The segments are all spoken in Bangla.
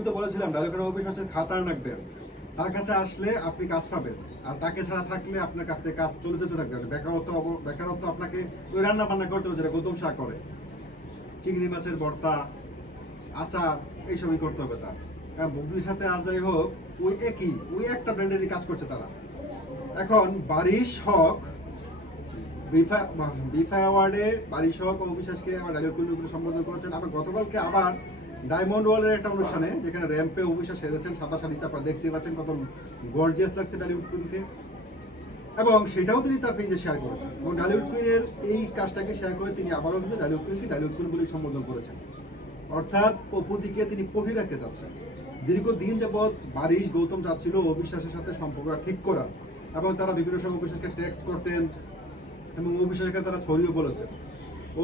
শুরুতে বলেছিলাম ডায়লগের অফিস হচ্ছে খাতার নাকবেন, তার কাছে আসলে আপনি কাজ পাবেন, আর তাকে ছাড়া থাকলে আপনার কাছ থেকে কাজ চলে যেতে থাকবে। বেকারত্ব আপনাকে ওই রান্না বান্না করতে হবে যেটা গৌতম শাহ করে, চিংড়ি মাছের ভর্তা, আচার, এইসবই করতে হবে তার। কারণ বুবলির সাথে আর যাই হোক ওই একটা ব্র্যান্ডেরই কাজ করছে তারা। এখন বারিশ হক বিফা অ্যাওয়ার্ডে বারিশ হক ও অবিশ্বাসকে আমার ডায়লগ কুইন সম্বোধন করেছেন। আবার গতকালকে আবার ডায়মন্ড ওয়ালের একটা অনুষ্ঠানে যেখানে র্যাম্পে অবিশ্বাস সেরেছেন সাদা শাড়িতে, আপনারা দেখতে পাচ্ছেন কত গর্জিয়াস লাগছে ডালিউড কুইনকে, এবং সেটাও তিনি তার পেজে শেয়ার করেছেন। এবং ডালিউড কুইনের এই কাজটাকে শেয়ার করে তিনি আবারও কিন্তু ডালিউড কুইনকে ডালিউড কুইন বলে সম্বোধন করেছেন। অর্থাৎ অপুদিকে তিনি পটি রাখতে চাচ্ছেন। দীর্ঘদিন যাবৎ বারিশ গৌতম চাচ্ছিল অবিশ্বাসের সাথে সম্পর্ক ঠিক করার, এবং তারা বিভিন্ন সময় অবিশ্বাসকে টেক্সট করতেন এবং অবিশ্বাসকে তারা ছড়িয়ে বলেছেন।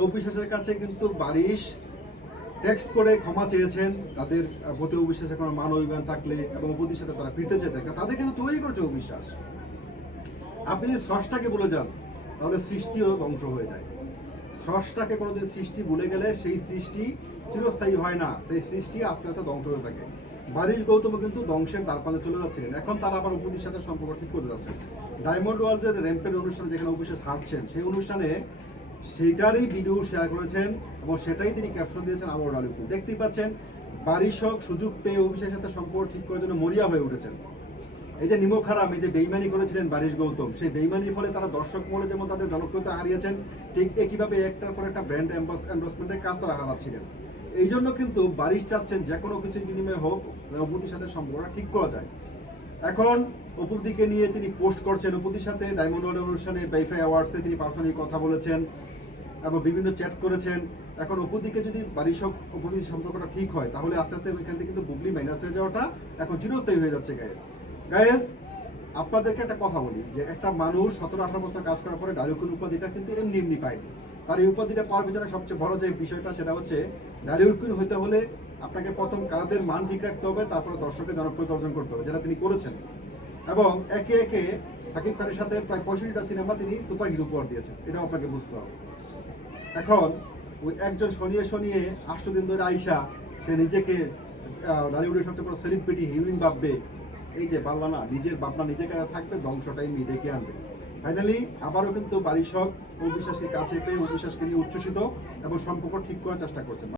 অবিশ্বাসের কাছে কিন্তু বারিশ টেক্সট করে ক্ষমা চেয়েছেন তাদের প্রতি অবিশ্বাসের কোনো মান অভিমান থাকলে, এবং অপুদির সাথে তারা ফিরতে চেয়েছেন। তাদের কিন্তু তৈরি করেছে অবিশ্বাস। আপনি যদি স্রষ্টাকে বলে যান তাহলে সৃষ্টিও ধ্বংস হয়ে যায়। স্রষ্টাকে কোনোদিন সৃষ্টি ভুলে গেলে সেই সৃষ্টি চিরস্থায়ী হয় না, সেই সৃষ্টি আস্তে আস্তে ধ্বংস হয়ে থাকে। বারিশ গৌতম কিন্তু ধ্বংসের দ্বারপ্রান্তে চলে যাচ্ছিলেন, এখন তারা আবার অপুদির সাথে সম্পর্ক ঠিক করতে যাচ্ছেন। ডায়মন্ড ওয়ার্ল্ডের র্যাম্পের অনুষ্ঠানে যেখানে অবিশ্বাস হারছেন, সেই অনুষ্ঠানে সেইটারই ভিডিও শেয়ার করেছেন এবং সেটাই তিনি ক্যাপশন দিয়েছেন আবার ডালিউড। দেখতেই পাচ্ছেন বারিশ হক সুযোগ পেয়ে অবিশ্বাসের সাথে সম্পর্ক ঠিক করার জন্য মরিয়া হয়ে উঠেছেন। এই যে নিমক হারাম, এই যে বেইমানি করেছিলেন বারিশ গৌতম, সেই বেইমানির ফলে তারা দর্শক মহলে যেমন তাদের জনপ্রিয়তা হারিয়েছেন, ঠিক একইভাবে একটার পর একটা ব্র্যান্ড এন্ডোর্সমেন্টের কাজ তারা হারাচ্ছিলেন। এই জন্য কিন্তু বারিশ চাচ্ছেন যে কোনো কিছুর বিনিময়ে হোক অপুদির সাথে সম্পর্কটা ঠিক করা যায়। এখন অপুদিকে নিয়ে তিনি পোস্ট করছেন, অপুদির সাথে ডায়মন্ড ওয়ার্ল্ড অনুষ্ঠানে বিফা অ্যাওয়ার্ডসে তিনি পার্সোনালি কথা বলেছেন এবং বিভিন্ন চ্যাট করেছেন। এখন অপুদিকে যদি বারিশ হোক অপুদির সম্পর্কটা ঠিক হয়, তাহলে আস্তে আস্তে ওইখান থেকে কিন্তু বুবলি মাইনাস হয়ে যাওয়াটা এখন চিরস্থায়ী হয়ে যাচ্ছে। গায়েস আপনাদেরকে একটা কথা বলি যে একটা মানুষ 17-18 বছর কাজ করার পরে ডালিউড কুইন উপাধিটা কিন্তু এমনি এমনি পায়নি। তার এই উপাধিটা পাওয়ার পিছনে সবচেয়ে বড় যে বিষয়টা সেটা হচ্ছে ডালিউড কুইন হইতে হলে আপনাকে প্রথম কাজের মান ঠিক রাখতে হবে, তারপরে দর্শকের জনপ্রিয়তা অর্জন করতে হবে, যেটা তিনি করেছেন। এবং একে একে শাকিব খানের সাথে প্রায় 65টা সিনেমা তিনি সুপার হিরো উপহার দিয়েছেন, এটাও আপনাকে বুঝতে হবে। এখন ওই একজন শনিয়ে 8 দিন ধরে আইসা সে নিজেকে ডালিউডের সবচেয়ে বড় সেলিব্রিটি হিরোইন ভাববে, এই যে পারলা না, নিজের ভাবনা নিজের কাছে থাকবে, ধ্বংসটাই ডেকে আনবে। ফাইনালি আবারও কিন্তু বারিশ হক অবিশ্বাসকে কাছে পেয়ে অবিশ্বাসকে নিয়ে উচ্ছ্বসিত এবং সম্পর্ক ঠিক করার চেষ্টা করছেন।